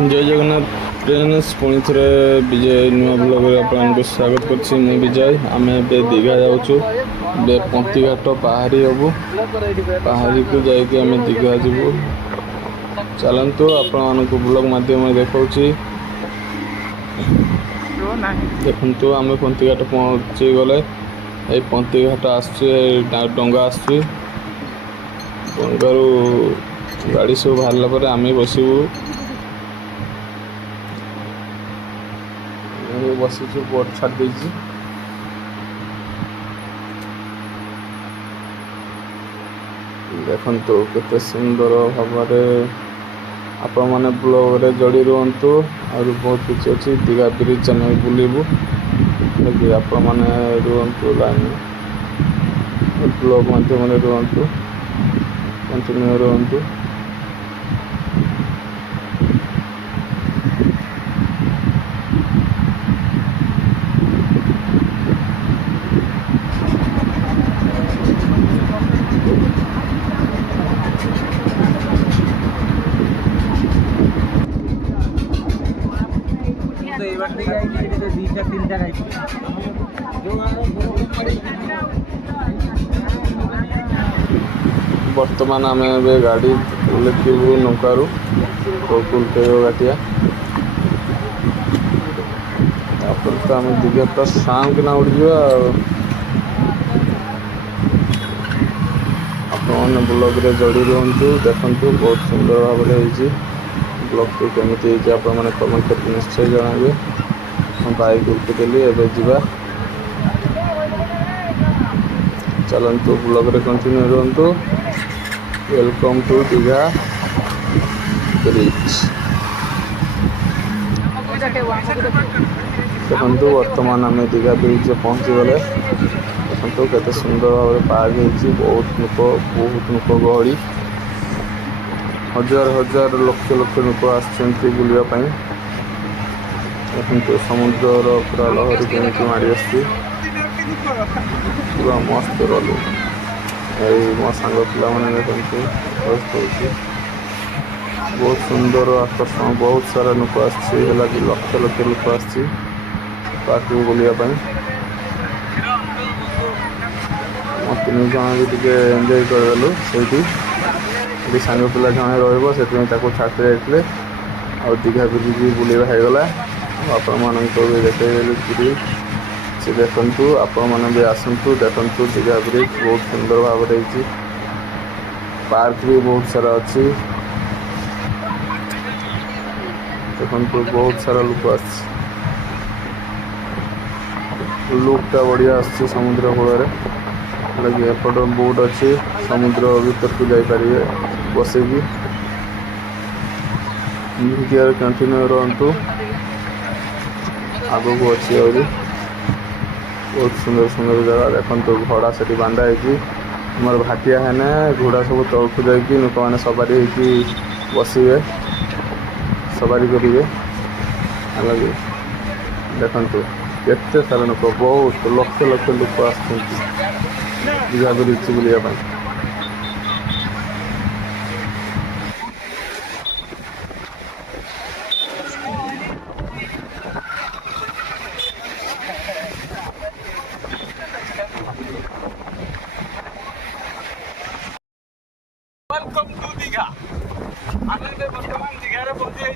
जय जगन्नाथ फ्रेंड्स पुणी थे विजय नुआ ब्लॉग आपको स्वागत करछि मु विजय आमे बे दीघा जाऊछु बे पंतीघाट पहाड़ी हबु पहाड़ी को जाइके आमे दीघा जीवु चलंतु आपण ब्लॉग माध्यम देखौछि देखंतु आमे पंतीघाट पहुंची गले ए पंतीघाट आसछि डंगा आसछि डंगारू गाड़ी सब बाहरला पर आमे बसिबु बसीचु बोट छाड़ देछि देखंतु केते सुंदर भाबरे आपण माने ब्लॉग रे जोड़ी रहंतु और बहुत कुछ अछि दीघा ब्रिज चने बुलिबु लेकिन आपण माने रहंतु लाइन ब्लॉग माध्यम रे रहंतु कंटिन्यू रहंतु वर्तमान आम गाड़ी लेकिबू नौकारु गाटिया तो आम दीघा तो शाम किना उड़ जा आपने ब्लॉग रे जोड़ी रुहतु देखंतु बहुत सुंदर भाव में ब्लॉग टी केमी आपने कमेंट करके निश्चय जनाबे बाइक उल्टेली एवं जीवा चलंतु ब्लॉग रे कंटिन्यू रहंतु वेलकम टू दीघा ब्रिज देखो वर्तमान आम दीघा ब्रिज पहुँची गले देखो केते सुंदर भाव में पार्क होती बहुत लोक गहली हजार हजार लक्ष लक्ष लोक आसुच्चंती बुलिया देखो समुद्र पूरा लहरी केमी माड़ी आसी पूरा मस्त रलु मो सांग पिला मैंने देखते बहुत सुंदर आकर्षण बहुत सारा लोक आसला कि लक्ष लक्ष लोक आर्क बुलाप तीन जन भी टे एंजय करदेलु से सांग पिला जन रही छात्र जाते आ दीघा ब्रिज बुलेवा होगला आपण मान देखते से देखंतु आपण माने भी आसंतु देखंतु दीघा ब्रिज बहुत सुंदर भाव में पार्क भी बहुत सारा अच्छी देखंतु बहुत सारा लोक लुकटा बढ़िया आसछि समुद्र कूल लगे एपट बोट अच्छी समुद्र भीतर को जापर बसैकी कंटिन्यू रहतु आग को अच्छी आहरी बहुत सुंदर सुंदर जगह देखो घोड़ा से बांधा होमर भाटिया है घोड़ा सब तौक जाकि लोक मैंने सवारी बसवे सवारी करेंगे लगे देखु केते सारा लोक बहुत लक्ष लक्ष लोक दीघा ब्रिज बुलाप वेलकम टू दीघा आम बर्तमान दीघा पहुंची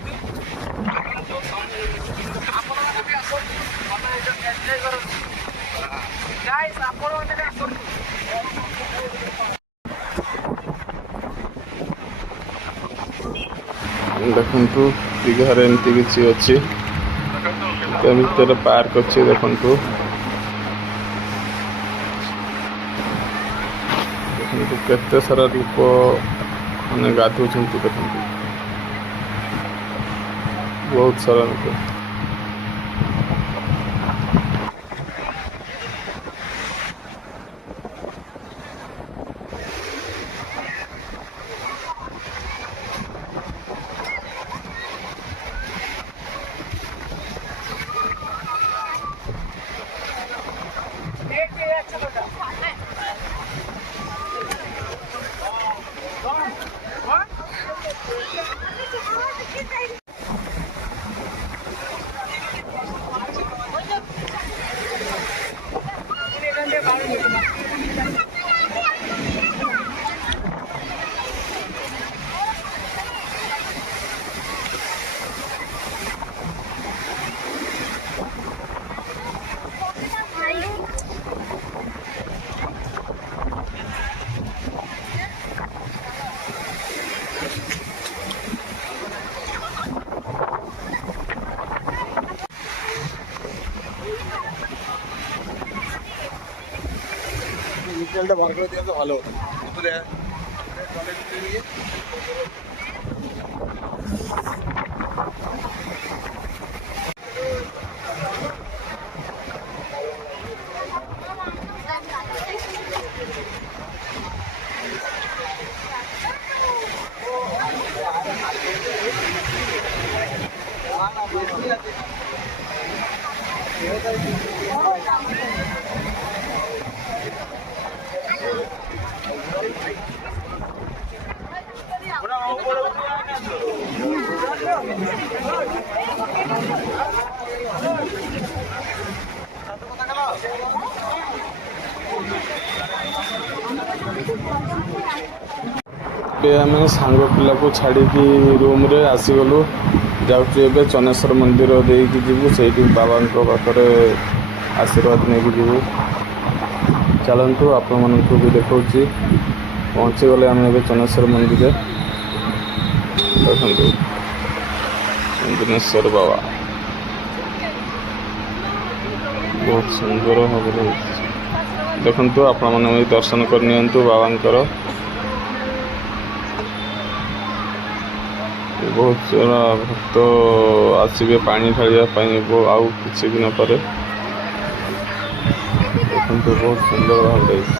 देखु दीघार एमती किसी अच्छी भर पार्क अच्छी देखु केते सारा लोक मैंने गाधुं देखते बहुत सारा लोक চ্যানেলটা বার করে দেওয়া তো ভালো হতো উপরে জলের ভিতরে নিয়ে ওরা উপরে উঠে যায় না তো ଏବେ ଆମେ ସାଙ୍ଗ ପିଲାକୁ ଛାଡ଼ିକି ରୁମ୍ରେ ଆସିଗଲୁ। ଯାଉଛୁ ଏବେ ଚନେଶ୍ୱର ମନ୍ଦିର ଦେଇକି ଯିବୁ, ସେଇଠି ବାବାଙ୍କ ପାଖରେ ଆଶୀର୍ବାଦ ନେଇକି ଯିବୁ। ଚାଲନ୍ତୁ ଆପଣମାନଙ୍କୁ ବି ଦେଖାଉଛି। ପହଞ୍ଚିଗଲେ ଆମେ ଏବେ ଚନେଶ୍ୱର ମନ୍ଦିରରେ। ଦେଖନ୍ତୁ ଚନ୍ଦନେଶ୍ୱର ବାବା ବହୁତ ସୁନ୍ଦର ଭାବରେ ହେଇଛି। ଦେଖନ୍ତୁ ଆପଣମାନେ ବି ଦର୍ଶନ କରିନିଅନ୍ତୁ ବାବାଙ୍କର। ବହୁତ ସାରା ଭକ୍ତ ଆସିବେ ପାଣି ଢାଳିବା ପାଇଁ ଆଉ କିଛି ଦିନ ପରେ। ଦେଖନ୍ତୁ ବହୁତ ସୁନ୍ଦର ଭାବରେ ହେଇଛି।